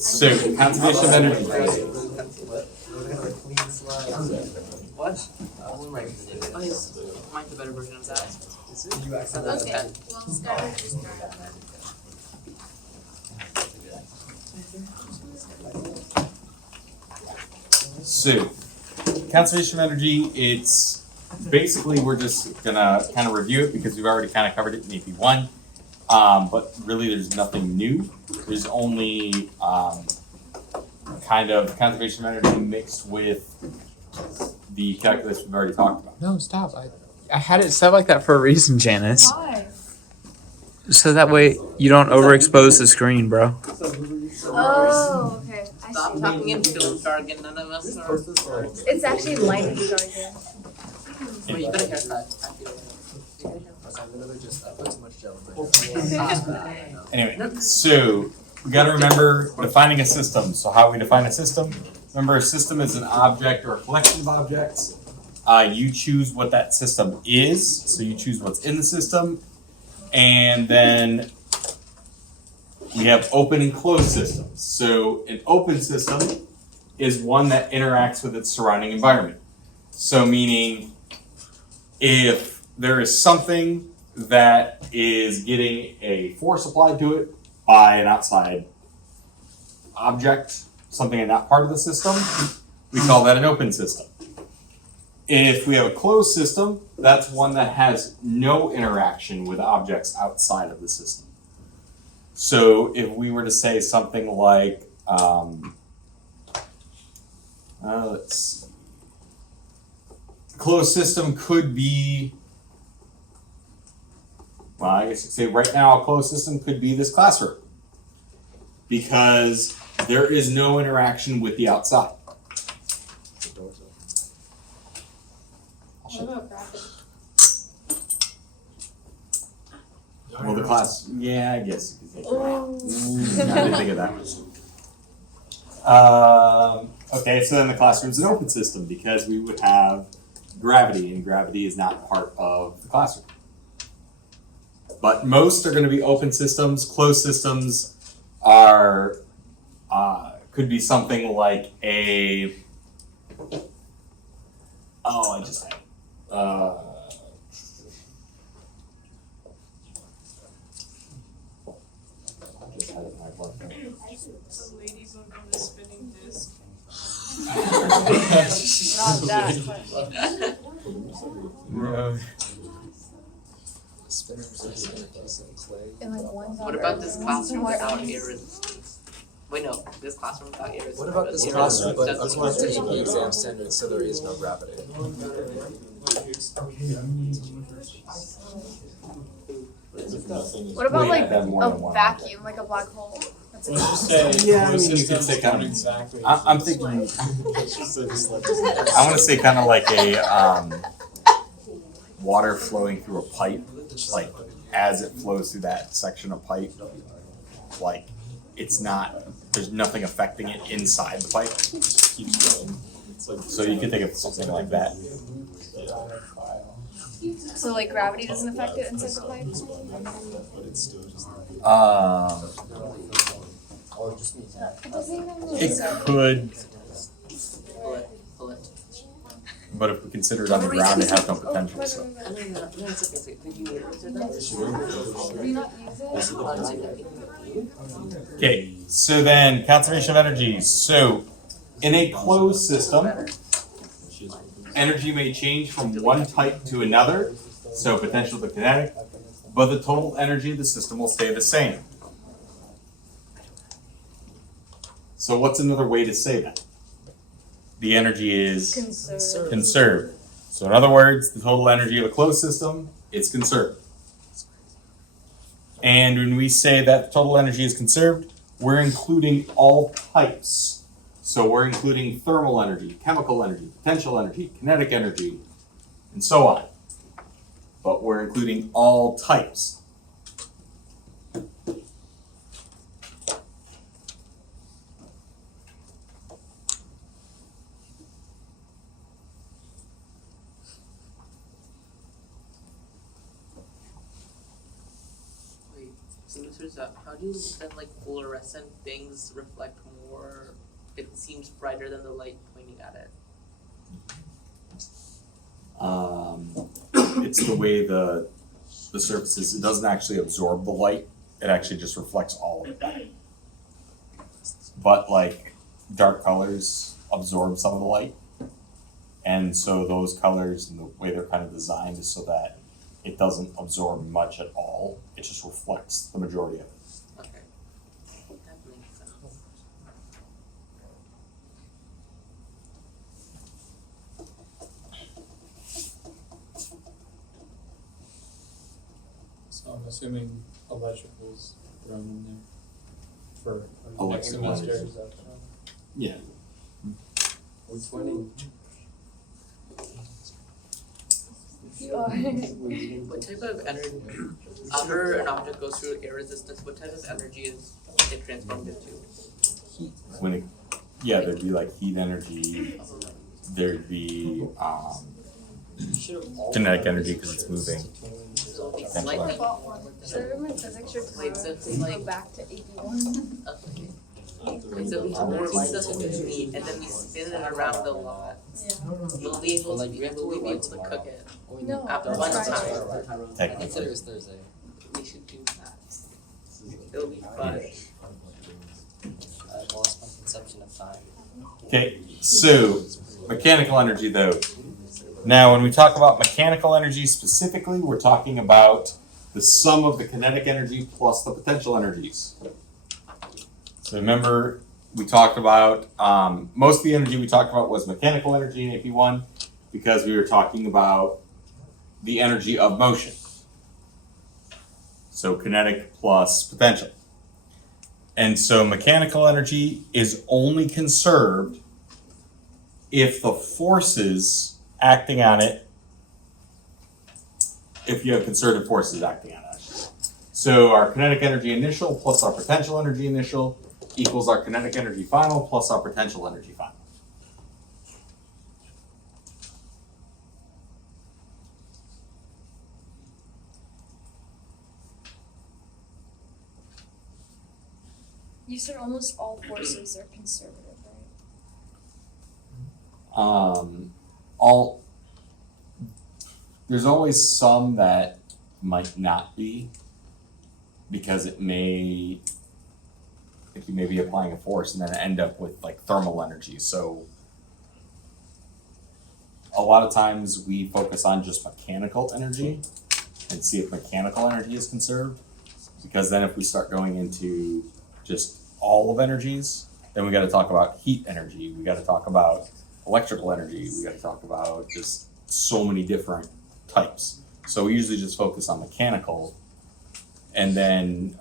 So, conservation of energy. What? Oh, mine's a better version of that. Okay, well, start with your start. So, conservation of energy, it's basically, we're just gonna kind of review it because we've already kind of covered it in AP1. But really there's nothing new. There's only kind of conservation of energy mixed with the calculus we've already talked about. No, stop. I had it set like that for a reason, Janice. Why? So that way you don't overexpose the screen, bro. Oh, okay. I Stop see. talking in film jargon, none of us are. It's actually light jargon. Wait, you got a haircut. Anyway, so we gotta remember defining a system. So how we define a system? Remember, a system is an object or a collection of objects. You choose what that system is, so you choose what's in the system, and then we have open and closed systems. So an open system is one that interacts with its surrounding environment. So meaning, if there is something that is getting a force applied to it by an outside object, something in that part of the system, we call that an open system. If we have a closed system, that's one that has no interaction with objects outside of the system. So if we were to say something like, let's see. Closed system could be, well, I guess you could say right now a closed system could be this classroom because there is no interaction with the outside. What about gravity? Well, the class, yeah, I guess you could say that. Oh. I didn't think of that. Okay, so then the classroom's an open system because we would have gravity, and gravity is not part of the classroom. But most are going to be open systems. Closed systems are could be something like a The ladybug on the spinning disc. Not that question. In like one What about this classroom without errors? Wait, no, this classroom without errors. What about this classroom, but it's not taking the exam standard, so there is no gravity? What about like have more than a one vacuum, like a black hole? That's a Yeah, I mean, you could say kind of. I'm thinking. I want to say kind of like a water flowing through a pipe, like as it flows through that section of pipe, like it's not. There's nothing affecting it inside the pipe. So you could think of something like that. So like gravity doesn't affect it inside the pipe? It doesn't even really It say. could, Pull it. but if we consider it underground, it has no potential. So. No, it's okay. Did you answer that? Do you not use it? Okay, so then conservation of energy. So in a closed system, energy may change from one type to another, so potential to kinetic, but the total energy of the system will stay the same. So what's another way to say that? The energy is conserved. So in other words, the total energy of a closed system is conserved. And when we say that the total energy is conserved, we're including all types. So we're including thermal energy, chemical energy, potential energy, kinetic energy, and so on. But we're including all types. So this is how do then like fluorescent things reflect more? It seems brighter than the light pointing at it. It's the way the surface is. It doesn't actually absorb the light. It actually just reflects all of it back. But like dark colors absorb some of the light, and so those colors and the way they're kind of designed is so that it doesn't absorb much at all. It just reflects the majority of it. Okay. That makes sense. So I'm assuming electrical's thrown in there for next Electrical semester, is- is that? Yeah. Which one in? You are. What type of energy, after an object goes through air resistance, what type of energy is it transformed into? When it, yeah, there'd be like heat energy. There'd be kinetic energy because it's moving. So it'll be Potential slightly. So remember in physics you're Wait, so taught it's to like- go back to 81? Okay. Wait, so we have more stuff in between, and then we spin it around a lot. We'll be able to cook it. No, After that's one Friday. time. I consider it was Thursday. We should do that. It'll be fun. I've lost my conception of time. Okay, so mechanical energy though. Now, when we talk about mechanical energy specifically, we're talking about the sum of the kinetic energy plus the potential energies. So remember, we talked about, most of the energy we talked about was mechanical energy in AP1 because we were talking about the energy of motion. So kinetic plus potential. And so mechanical energy is only conserved if the forces acting on it, if you have conservative forces acting on it. So our kinetic energy initial plus our potential energy initial equals our kinetic energy final plus our potential energy final. You said almost all forces are conservative, right? All there's always some that might not be because it may like you may be applying a force and then end up with like thermal energy. So a lot of times we focus on just mechanical energy and see if mechanical energy is conserved, because then if we start going into just all of energies, then we got to talk about heat energy, we got to talk about electrical energy, we got to talk about just so many different types. So we usually just focus on mechanical, and then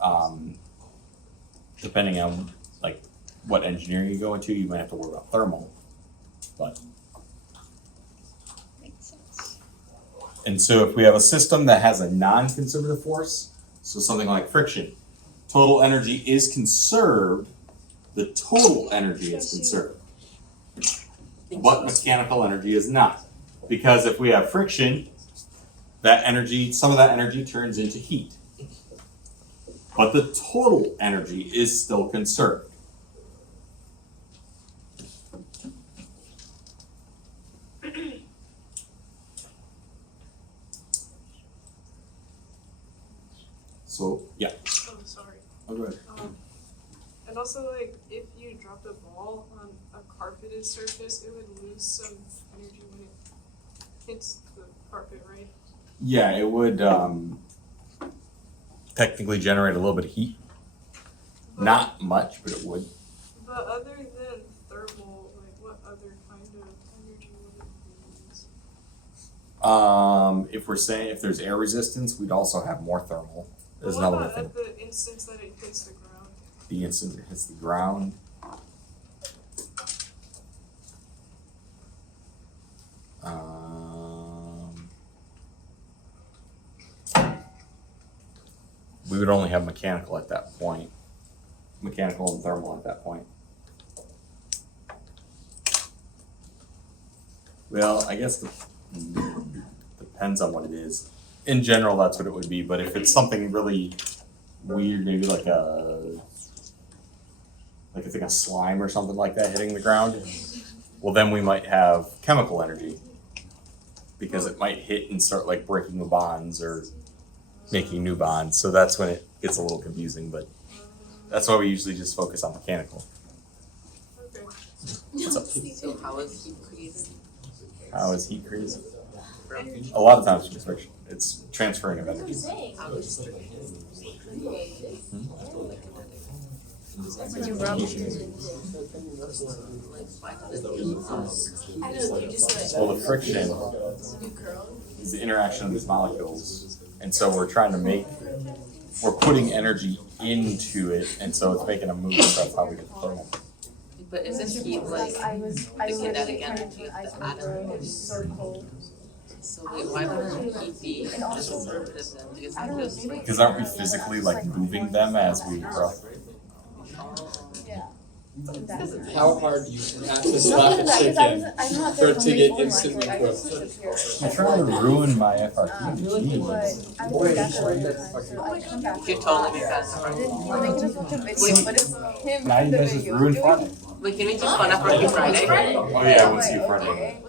depending on like what engineering you go into, you might have to worry about thermal. But Makes sense. and so if we have a system that has a non-conservative force, so something like friction, total energy is conserved, the total energy is conserved. But mechanical energy is not. Because if we have friction, that energy, some of that energy turns into heat. But the total energy is still conserved. So, yeah. Oh, sorry. Oh, go ahead. And also, like, if you dropped a ball on a carpeted surface, it would lose some energy when it hits the carpet, right? Yeah, it would technically generate a little bit of heat. But, Not much, but it would. But other than thermal, like, what other kind of energy would it lose? If we're saying if there's air resistance, we'd also have more thermal. There's But what another about thing. at the instance that it hits the ground? The instant it hits the ground. We would only have mechanical at that point. Mechanical and thermal at that point. Well, I guess depends on what it is. In general, that's what it would be, but if it's something really weird, maybe like I think a slime or something like that hitting the ground, well then we might have chemical energy. Because it might hit and start like breaking the bonds or making new bonds. So that's when it gets a little confusing, but that's why we usually just focus on mechanical. Okay. So how is heat created? How is heat created? A lot of times from friction. It's transferring of energy. How is it When you rub Well, the friction is the interaction of these molecules. And so we're putting energy into it, and so it's making them move, so that's how we get the thermal. But isn't heat like I was the kinetic energy of the atom? so cold. So wait, why wouldn't heat be conservative then? Because I don't know, just maybe like Because aren't we physically like moving them as we grow? Yeah. How hard do you have to slap a chicken for it to get instantly cooked? You're trying to ruin my FRP. you totally make that hard. Now you guys just ruined fun. Wait, can we do fun up on Friday? Oh yeah, I want to see you Friday.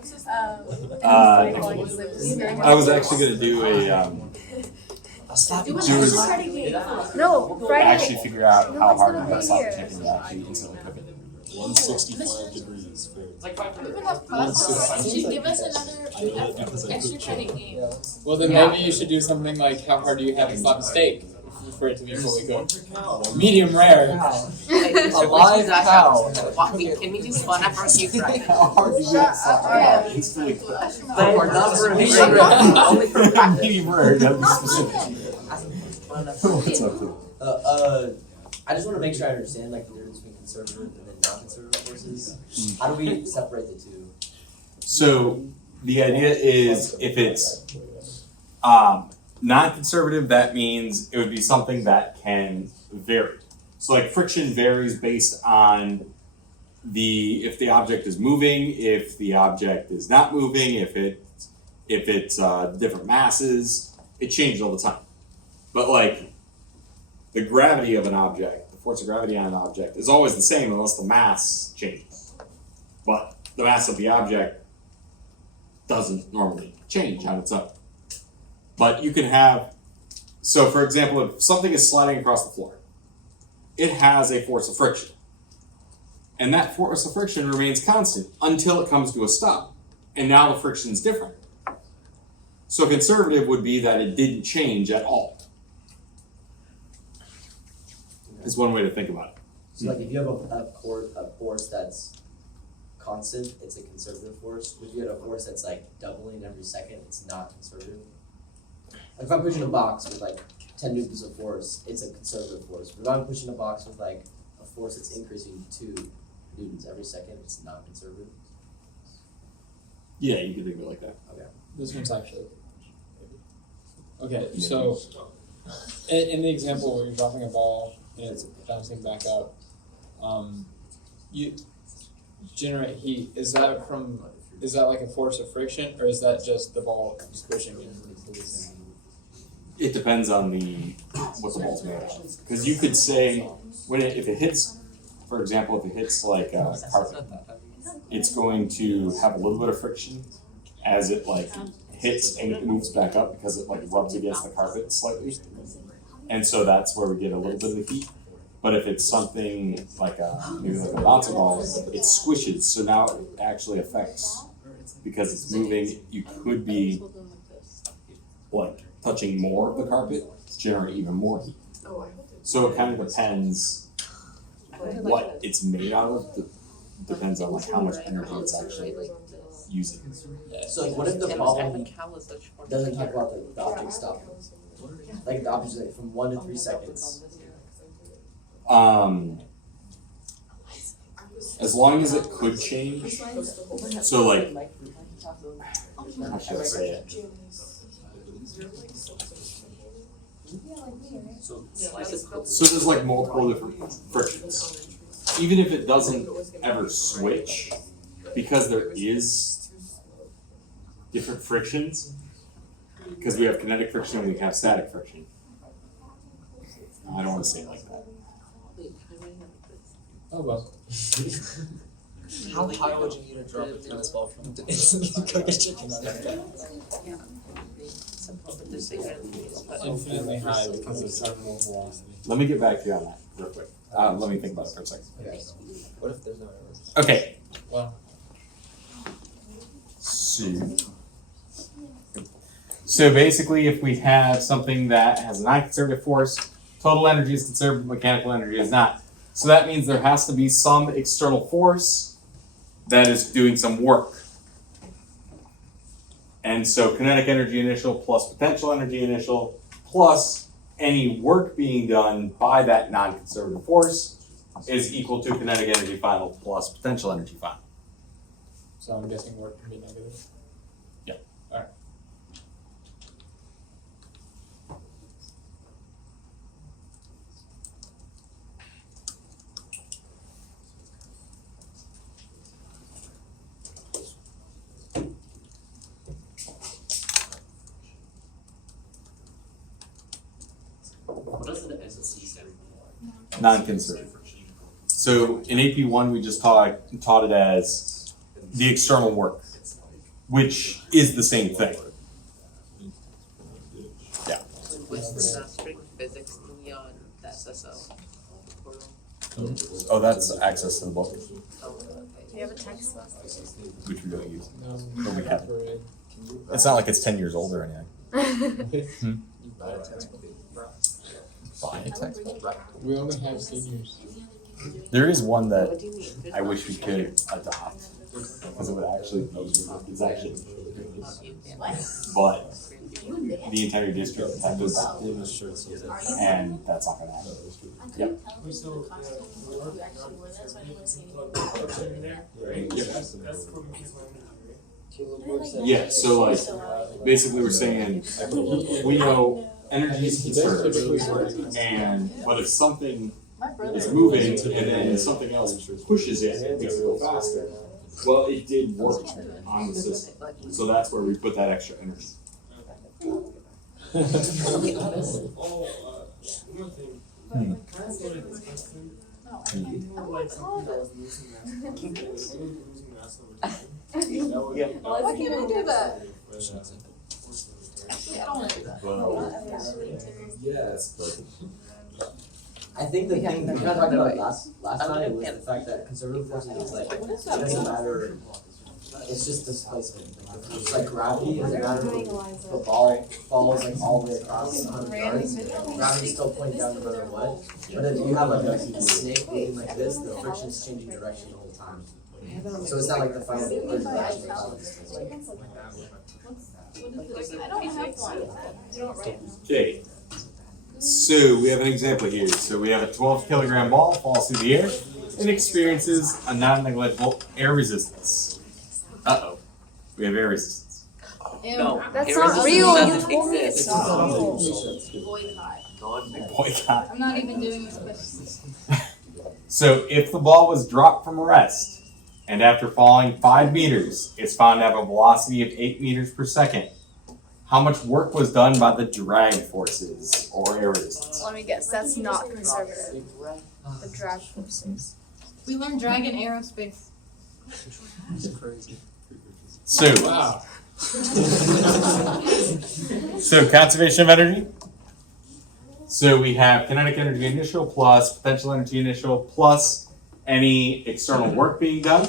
I was actually gonna do a No, Friday. actually figure out how hard to make slap chicken and actually instantly cook it. 165 degrees Fahrenheit. You should give us another extra credit game. Well, then maybe you should do something like how hard do you have to slap a steak for it to be fully cooked? Medium rare. A live cow. Can we do fun up on Friday? How hard do you get slap instantly cooked? But we're not for Medium rare. Only for practice. Medium rare, you gotta be specific. What's up, dude? I just want to make sure I understand like the difference between conservative and then non-conservative forces. How do we separate the two? So the idea is if it's non-conservative, that means it would be something that can vary. So like friction varies based on if the object is moving, if the object is not moving, if it's different masses, it changes all the time. But like the gravity of an object, the force of gravity on an object is always the same unless the mass changes. But the mass of the object doesn't normally change on its own. But you can have, so for example, if something is sliding across the floor, it has a force of friction. And that force of friction remains constant until it comes to a stop. And now the friction is different. So conservative would be that it didn't change at all. Is one way to think about it. So like if you have a force that's constant, it's a conservative force. If you have a force that's like doubling every second, it's not conservative. Like if I'm pushing a box with like 10 newtons of force, it's a conservative force. But if I'm pushing a box with like a force that's increasing 2 newtons every second, it's not conservative. Yeah, you could think of it like that. Okay. This one's actually. Okay, so in the example where you're dropping a ball and it's bouncing back up, you generate heat. Is that like a force of friction, or is that just the ball squishing you? It depends on what the ball's made of. Because you could say if it hits, for example, if it hits like a carpet, it's going to have a little bit of friction as it like hits and it moves back up because it like rubs against the carpet slightly. And so that's where we get a little bit of the heat. But if it's something like maybe like a bouncing ball, it squishes. So now it actually affects, because it's moving, you could be like touching more of the carpet to generate even more heat. So it kind of depends what it's made out of. Depends on like how much energy it's actually using. So like what if the ball doesn't care about the object stopping? Like the object like from 1 to 3 seconds. As long as it could change. So like, how should I say it? So there's like multiple different frictions. Even if it doesn't ever switch, because there is different frictions, because we have kinetic friction and we have static friction. I don't want to say it like that. Oh well. How high would you need to drop a tennis ball from to instantly cook a chicken on it? Infinitely high because of terminal velocity. Let me get back to you on that real quick. Let me think about it for a second. Okay. What if there's no errors? Okay. Well, So basically, if we have something that has a non-conservative force, total energy is conserved, mechanical energy is not. So that means there has to be some external force that is doing some work. And so kinetic energy initial plus potential energy initial plus any work being done by that non-conservative force is equal to kinetic energy final plus potential energy final. so I'm guessing work can be negative. Yeah. Alright. What does the SSC stand for? Non-conservative. So in AP1, we just taught it as the external work, which is the same thing. What's the string physics thingy on the SSO? Oh, that's access to the book, Do you have a text list? which we don't use. No, But we have it. for it. It's not like it's 10 years old or anything. You buy a textbook. Buy a textbook. We only have seniors. There is one that What do you mean? I wish we could adopt, because it would actually be, it's actually, but the entire district had to adopt it, and that's not gonna happen. Yep. Yeah, so like, basically we're saying, we know energy is conserved, and, but if something is moving and then something else pushes it and makes it go faster, well, it did work on the system, so that's where we put that extra energy. Why can't I do that? I don't wanna do that. Yes, but I think the thing we kind of talked about last time was the fact that conservative forces is like, it doesn't matter, it's just displacement. It's like gravity, it doesn't matter if the ball falls like all the way across 100 yards, gravity's still pointing down no matter what. But if you have like a snake moving like this, the friction's changing direction the whole time. So it's not like the final equation actually follows. I don't have one. Okay, so we have an example here. So we have a 12-kilogram ball falls through the air and experiences a non-negligible air resistance. Uh-oh, we have air resistance. No, That's it not resistance real, you doesn't told me exist. it's Boycott. Boycott. I'm not even doing this, but So if the ball was dropped from a rest, and after falling 5 meters, it's found to have a velocity of 8 meters per second, how much work was done by the drag forces or air resistance? Let me guess, that's not conservative. The drag forces. we learned drag in aerospace. So, Wow. so conservation of energy. So we have kinetic energy initial plus potential energy initial plus any external work being done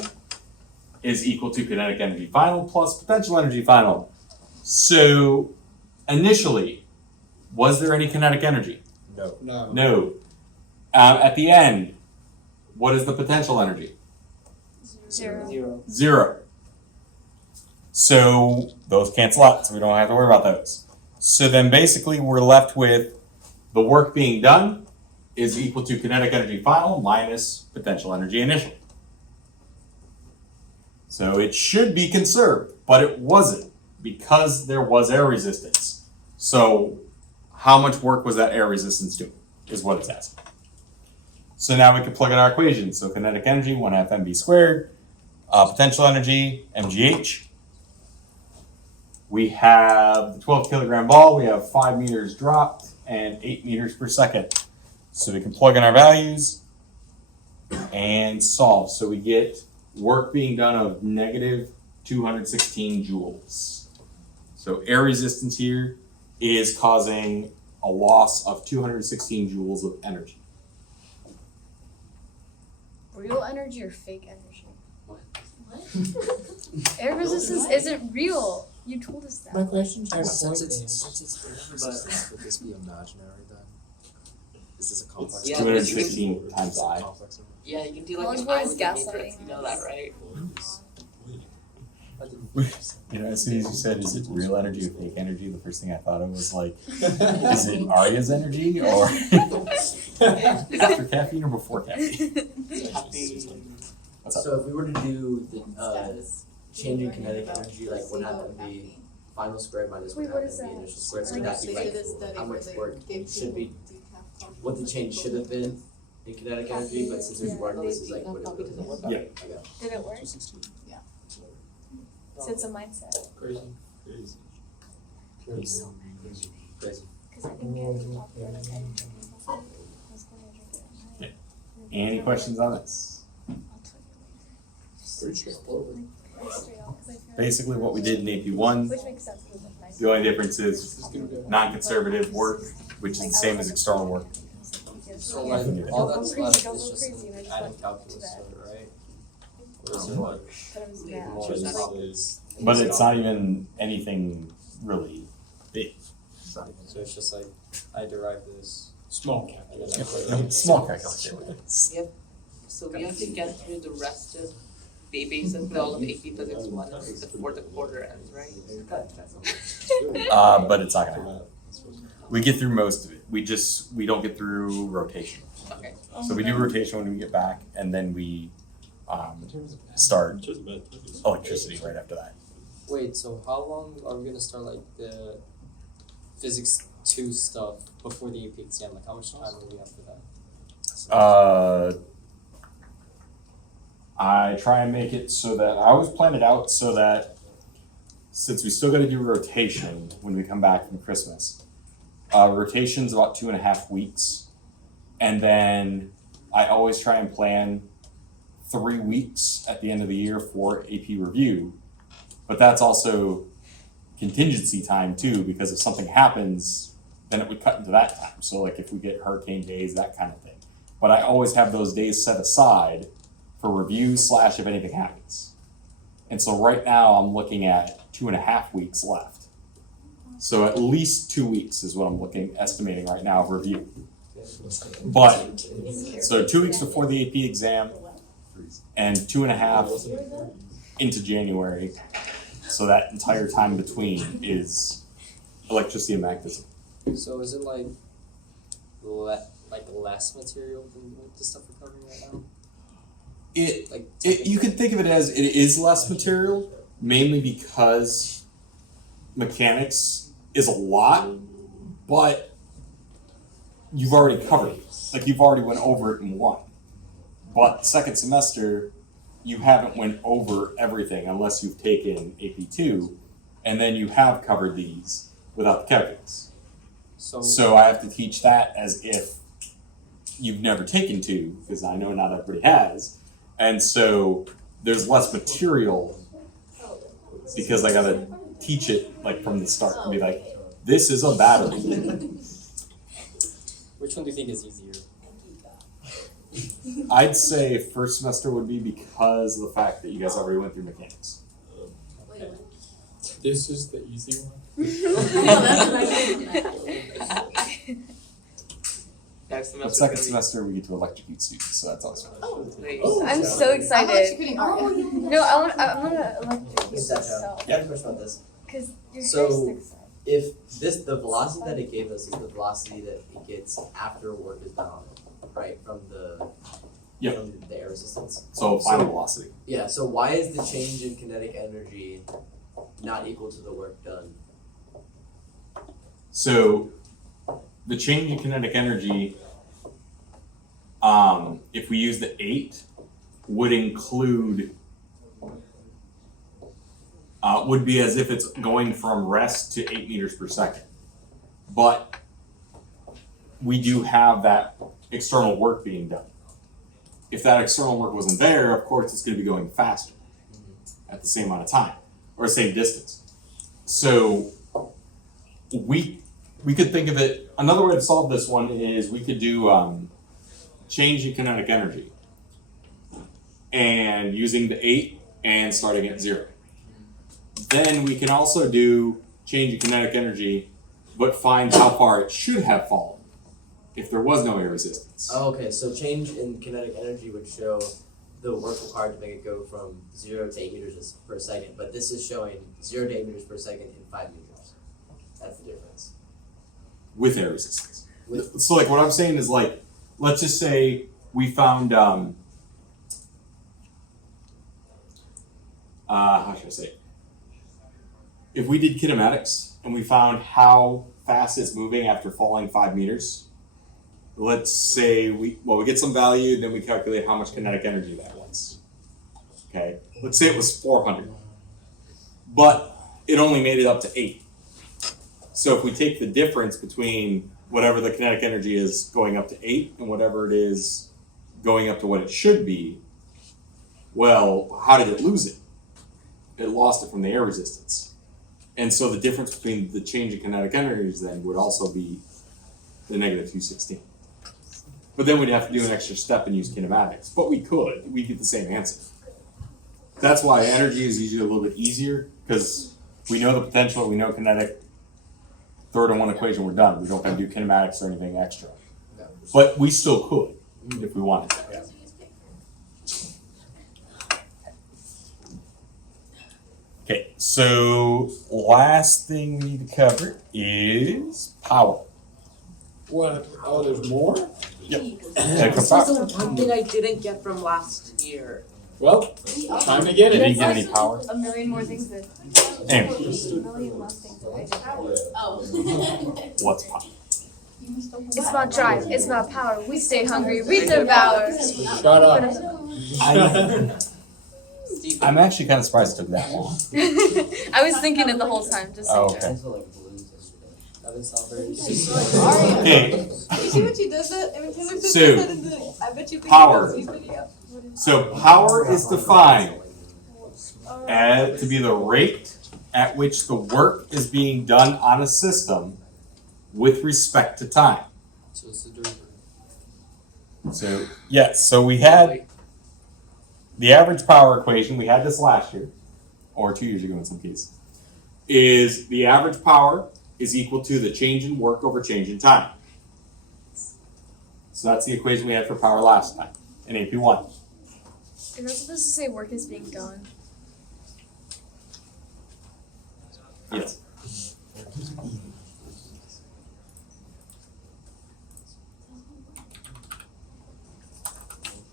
is equal to kinetic energy final plus potential energy final. So initially, was there any kinetic energy? No. No. At the end, what is the potential energy? 0. 0. So those cancel out, so we don't have to worry about those. So then basically we're left with the work being done is equal to kinetic energy final minus potential energy initial. So it should be conserved, but it wasn't because there was air resistance. So how much work was that air resistance doing is what it's asking. So now we can plug in our equation. So kinetic energy, 1/2 mv squared, potential energy, mgh. We have the 12-kilogram ball, we have 5 meters dropped and 8 meters per second. So we can plug in our values and solve. So we get work being done of negative 216 joules. So air resistance here is causing a loss of 216 joules of energy. Real energy or fake energy? What? Air resistance isn't real. You told us that. My question's more Since point it's based. air resistance, would this be imaginary then? Is this a complex? Yeah, 216 times I. Complex number? Yeah, you can do Well, like it's an what eye is with the matrix, gaslighting. you know that, right? You know, as soon as you said, is it real energy or fake energy, the first thing I thought of was like, is it Arya's energy or after caffeine or before caffeine? What's up? So if we were to do the change in kinetic energy, like what happened would be final squared minus what Wait, what happened is in the that? initial squared, so Like, that'd be like how much work should be, what the change should have been in kinetic energy, but since there's work, this is like what it Probably doesn't work. Yeah. Okay. Did it work? So it's a mindset. Crazy. Crazy. Because I didn't get to talk about it. I was going to drink it at night. Any questions on this? I'll tell you Pretty straightforward. later. Like, straight up, 'cause I feel like- Basically what we did in AP1, Which makes sense because it's nice. the only difference is Just gonna do it. non-conservative work, which is the same as external work. So Yeah. like all that's Crazy, left don't is go just crazy, and I just adding went calculus to to that. it, right? Or is it like But it was bad. more It was like- complex? But it's not even anything really big. So it's just like I derive this small cap and then I put it Yep. in. Small calculation. So we have to get through the rest of basically all of AP Physics 1 before the quarter ends, right? But it's not gonna happen. We get through most of it. We don't get through rotation. Okay. So we do rotation when we get back, and then we start electricity right after that. Wait, so how long are we gonna start like the physics 2 stuff before the AP exam? Like how much time do we have for that? I try and make it so that I always plan it out so that since we still got to do rotation when we come back from Christmas, rotation's about 2.5 weeks, and then I always try and plan 3 weeks at the end of the year for AP review, but that's also contingency time too, because if something happens, then it would cut into that time. So like if we get hurricane days, that kind of thing. But I always have those days set aside for review / if anything happens. And so right now I'm looking at 2.5 weeks left. So at least 2 weeks is what I'm estimating right now of review. But, so 2 weeks before the AP exam and 2.5 into January. So that entire time between is electricity and magnetism. So is it like less material than the stuff we're covering right now? You Like can think of it as it is less material, mainly because mechanics is a lot, but you've already covered it. Like you've already went over it in one. But second semester, you haven't went over everything unless you've taken AP2, and then you have covered these without the calculus. So I have to teach that as if you've never taken 2, because I know not everybody has. And so there's less material because I gotta teach it like from the start and be like, this is a battery. which one do you think is easier? I'd say first semester would be because of the fact that you guys already went through mechanics. Okay. This is the easy one. Next But second semester we get to electrocute students, so that's awesome. I'm so excited. No, I'm gonna electrocute myself. I have a question about this. Because your So- hair sticks out. If the velocity that it gave us is the velocity that it gets after work is done on it, right, from the Yep. from the air resistance. So final velocity. Yeah, so why is the change in kinetic energy not equal to the work done? So the change in kinetic energy, if we use the 8, would include, would be as if it's going from rest to 8 meters per second. But we do have that external work being done. If that external work wasn't there, of course it's going to be going faster at the same amount of time or same distance. So we could think of it, another way to solve this one is we could do change in kinetic energy and using the 8 and starting at 0. Then we can also do change in kinetic energy but find how far it should have fallen if there was no air resistance. Oh, okay, so change in kinetic energy would show the work required to make it go from 0 to 8 meters per second, but this is showing 0 to 8 meters per second in 5 meters. That's the difference. With air resistance. So like what I'm saying is like, let's just say we found, how should I say it? If we did kinematics and we found how fast it's moving after falling 5 meters, let's say we get some value, then we calculate how much kinetic energy that was. Okay, let's say it was 400, but it only made it up to 8. So if we take the difference between whatever the kinetic energy is going up to 8 and whatever it is going up to what it should be, well, how did it lose it? It lost it from the air resistance. And so the difference between the change in kinetic energies then would also be the negative 216. But then we'd have to do an extra step and use kinematics. But we'd get the same answer. That's why energy is usually a little bit easier, because we know the potential, we know kinetic. Throw it in one equation, we're done. We don't have to do kinematics or anything extra. But we still could if we wanted to. Yeah. Okay, so last thing we need to cover is power. What? Oh, there's more? Yep. This was the one thing I didn't get from last year. Well, time to get Did it. you get any power? A million more things that. Anyway, A million less things that I did. Oh. what's power? It's about drive. It's about power. We stay hungry. We devour. Shut up. I'm actually kind of surprised it took that long. I was thinking it the whole time. Just Oh, so you know. okay. Also like balloons yesterday. That didn't sound very Okay, You see what she does that? Every time I So, that in the, I bet you think power. about these videos. so power is defined to be the rate at which the work is being done on a system with respect to time. So it's the derivative. So, yes, so we had the average power equation, we had this last year, or 2 years ago in some cases, is the average power is equal to the change in work over change in time. So that's the equation we had for power last time in AP1. You're not supposed to say work is being done. Yes.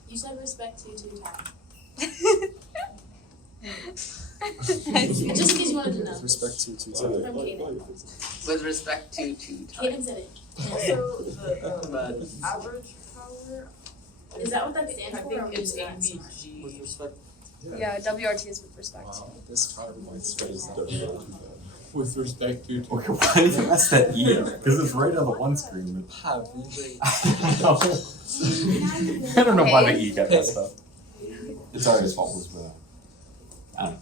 You said respect to time. Just in case you wanted to know. With respect to From time. Kaden. With respect to time. Kaden said it. Also, the average power, Is that what that I stands for? think or it's what is that? With AVG. respect. Yeah, WRT is with respect. Wow, this PowerPoint's phrase that. With respect to. Okay, why did you mess that E up? Because it's right on the one screen. I don't know why the E got messed up. It's already his fault, but I don't know.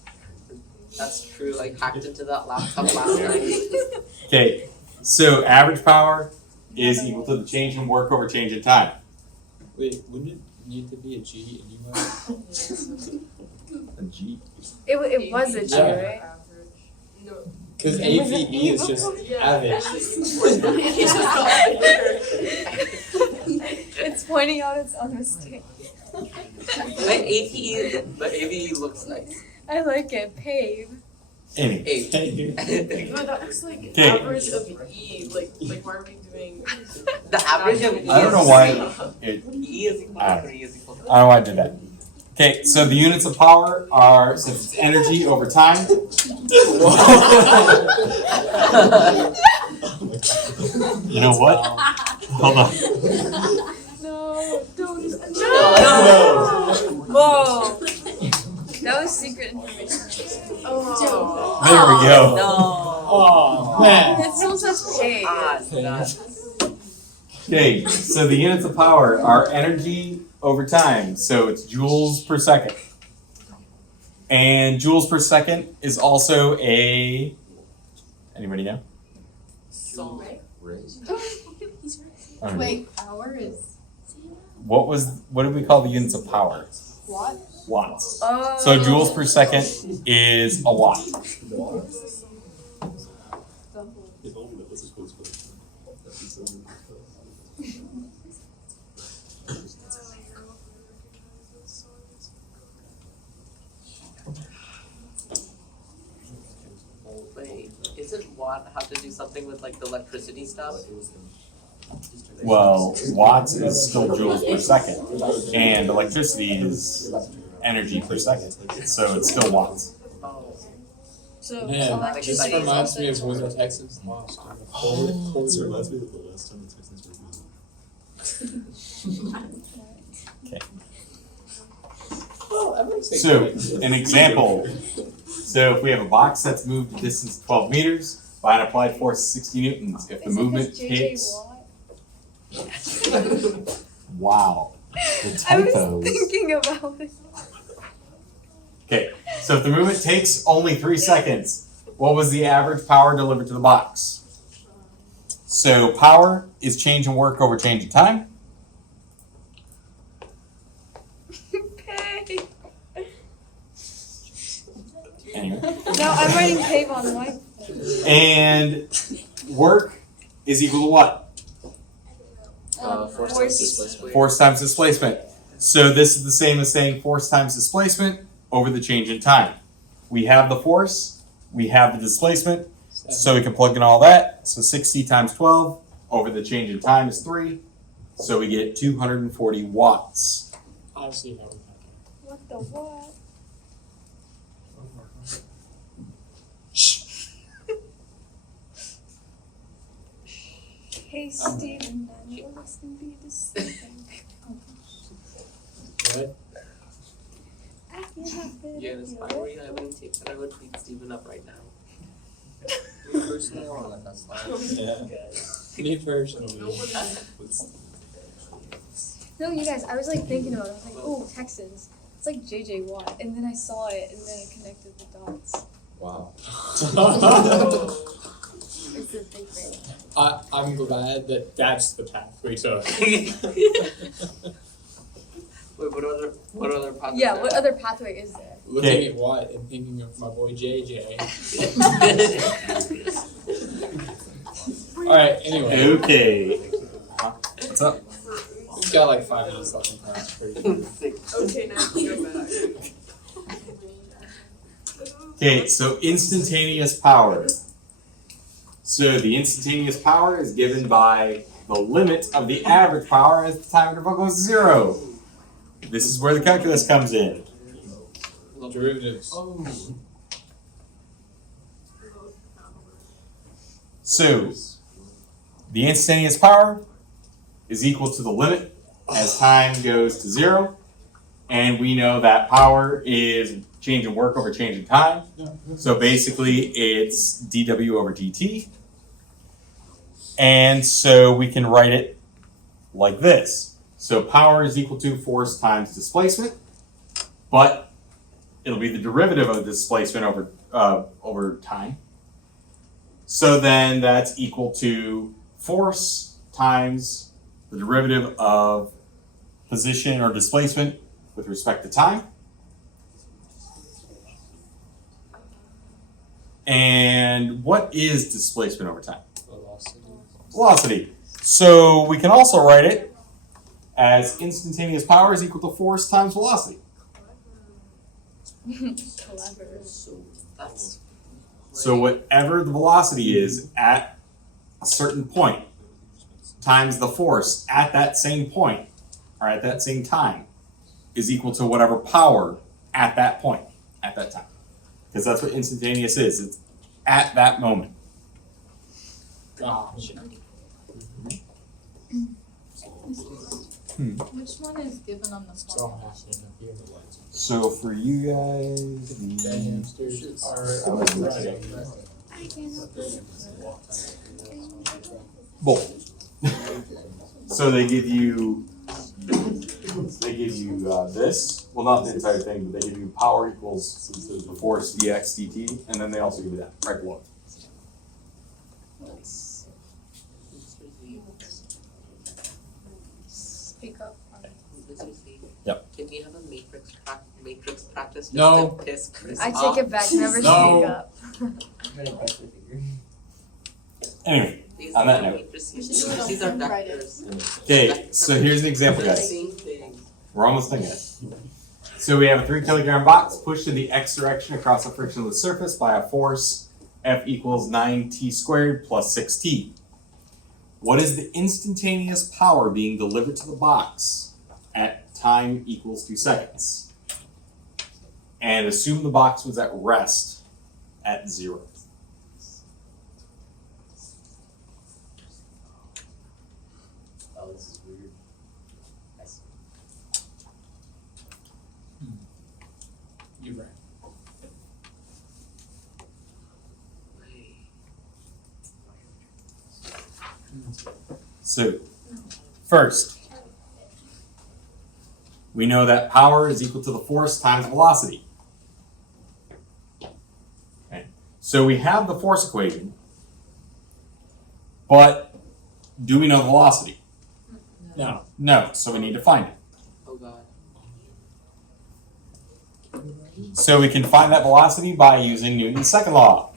That's true. I hacked into that laptop last night. Okay, so average power is equal to the change in work over change in time. Wait, wouldn't it need to be a G anyway? A G. It was a G, Yeah. right? No. Because AVE is just average. It's pointing out its own mistake. But AVE looks nice. I like it. Pave. Anyway. No, that was like Okay. average of E. Like why are we doing? The average of E I don't know is why it. E is equal to 3 is equal to I don't know why I did that. Okay, so the units of power are, since it's energy over time. You know what? Hold on. No, don't. No. Whoa. That was secret information. Oh. There we go. No. Oh, man. It still says pave. Ah, it's not. Okay, so the units of power are energy over time, so it's joules per second. And joules per second is also a, anybody know? So, Okay. Wait, power is What did we call the units of power? what? Watts. Oh. So joules per second is a watt. wait, isn't watt have to do something with like the electricity stuff? Well, watts is still joules per second, and electricity is energy per second, so it's still watts. Oh, So Man, electricity this is reminds me of also when the Texans lost. This reminds me of the last time the Texans were good. Well, I'm gonna say So, great. an example. So if we have a box that's moved a distance 12 meters by an applied force of 60 newtons, if the movement takes... Wow. The I was typos. thinking about it. Okay, so if the movement takes only 3 seconds, what was the average power delivered to the box? So power is change in work over change in time. Pay. Anyway. No, I'm writing pave on white. And work is equal to what? Force times Force. displacement. Force times displacement. So this is the same as saying force times displacement over the change in time. We have the force, we have the displacement, so we can plug in all that. So 60 times 12 over the change in time is 3. So we get 240 watts. I'll see how we What the what? Hey Steven, none of us can be the same. What? Janice, if I were you, I wouldn't take that. I would beat Steven up right now. Personally, I wanna let that slide. Me personally. No, you guys, I was like thinking about it. I was like, oh, Texans. It's like JJ Watt. And then I saw it and then I connected the dots. Wow. It's a big thing. I'm glad that that's the path we took. Wait, what other path? is Yeah, there? what other pathway is there? Looking Okay. at what and thinking of my boy JJ. Alright, anyway. Okay. What's up? We've got like 5 minutes left in class. Pretty good. Okay, now we go back. Okay, so instantaneous power. So the instantaneous power is given by the limit of the average power as the time interval goes to 0. This is where the calculus comes in. Derivatives. So the instantaneous power is equal to the limit as time goes to 0. And we know that power is change in work over change in time. So basically it's dW over dt. And so we can write it like this. So power is equal to force times displacement, but it'll be the derivative of the displacement over time. So then that's equal to force times the derivative of position or displacement with respect to time. And what is displacement over time? Velocity. So we can also write it as instantaneous power is equal to force times velocity. Clever. That's So whatever the velocity is at a certain point times the force at that same point or at that same time is equal to whatever power at that point, at that time. Because that's what instantaneous is. It's at that moment. Gotcha. Which one is given on the It's all form? happening up here. So for you guys, The hamsters are running. I can't help it. both. So they give you this. Well, not the entire thing, but they give you power equals the force dx dt, and then they also give you that right below. Speak up. Yep. Can we have a matrix practice just No. to piss Chris I off? take it back, never No. speak up. Anyway, These on that are note. matrices. We should do it on These are handwriting. vectors. Okay, so here's an example, guys. Same thing. We're almost done, guys. So we have a 3 kilogram box pushed in the x direction across a frictionless surface by a force F equals 9t squared plus 6t. What is the instantaneous power being delivered to the box at time equals 2 seconds? And assume the box was at rest at 0. Oh, this is weird. I see. You're right. So, first, we know that power is equal to the force times velocity. Okay. So we have the force equation, but do we know the velocity? No. No, so we need to find it. Oh god. So we can find that velocity by using Newton's second law.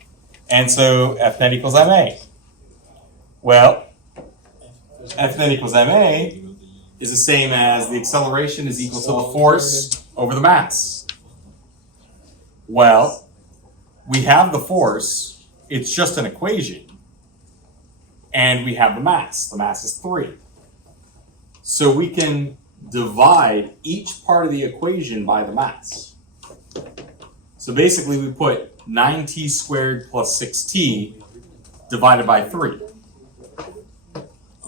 And so F net equals ma. Well, F net equals ma is the same as the acceleration is equal to the force over the mass. Well, we have the force, it's just an equation, and we have the mass. The mass is 3. So we can divide each part of the equation by the mass. So basically we put 9t squared plus 6t divided by 3.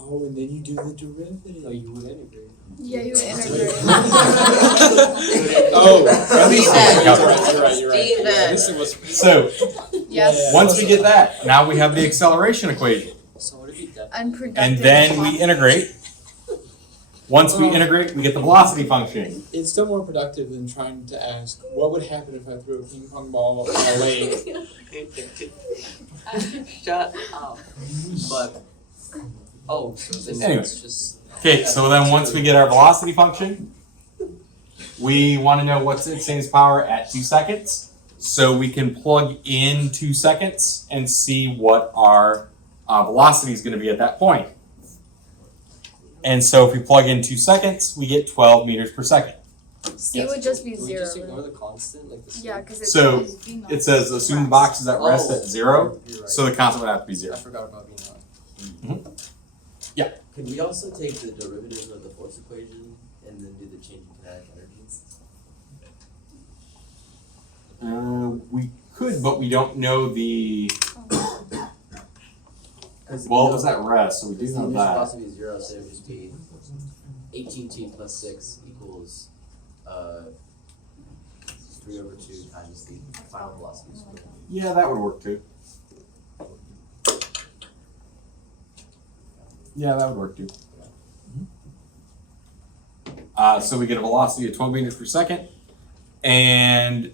Oh, and then you do the derivative. Oh, you would integrate. Yeah, you would integrate. Oh, you're right. Steven. This was. So Yes. once we get that, now we have the acceleration equation. So what if you def- Unproductive. And then we integrate. Once we integrate, we get the velocity function. It's still more productive than trying to ask what would happen if I threw a ping pong ball in a lake. Shut up. But oh, so this Anyway. is just Okay, so then once we get our velocity function, we want to know what's the instantaneous power at 2 seconds. So we can plug in 2 seconds and see what our velocity is going to be at that point. And so if we plug in 2 seconds, we get 12 meters per second. C would just be Can we 0. just ignore the constant like the Yeah, because it's So, always V naught. It says assume the box is at rest Oh. at 0, You're right. so the constant would have to be 0. I forgot about V naught. Could we also take the derivative of the force equation and then do the change in kinetic energies? We could, but we don't know the. Because Well, it was at rest, so we do the know initial that. velocity is 0, so it would just be 18t plus 6 equals 3 over 2 times the final velocity squared. Yeah, that would work too. Yeah, that would work too. So we get a velocity of 12 meters per second, and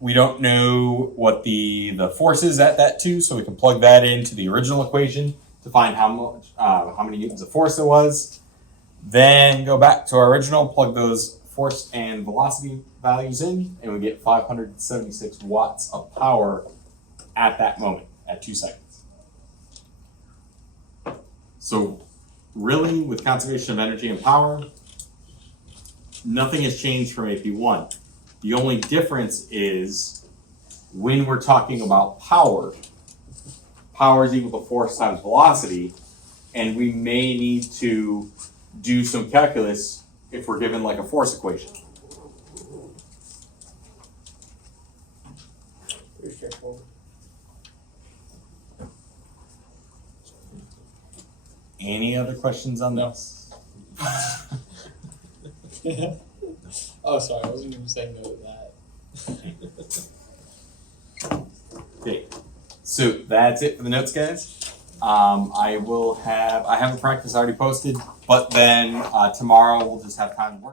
we don't know what the force is at that too, so we can plug that into the original equation to find how many newtons of force it was. Then go back to our original, plug those force and velocity values in, and we get 576 watts of power at that moment, at 2 seconds. So really, with conservation of energy and power, nothing has changed from AP1. The only difference is when we're talking about power, power is equal to force times velocity, and we may need to do some calculus if we're given like a force equation. Pretty straightforward. Any other questions on this? Oh, sorry, I wasn't even saying no to that. Okay, so that's it for the notes, guys. I have a practice already posted, but then tomorrow we'll just have time to work on it.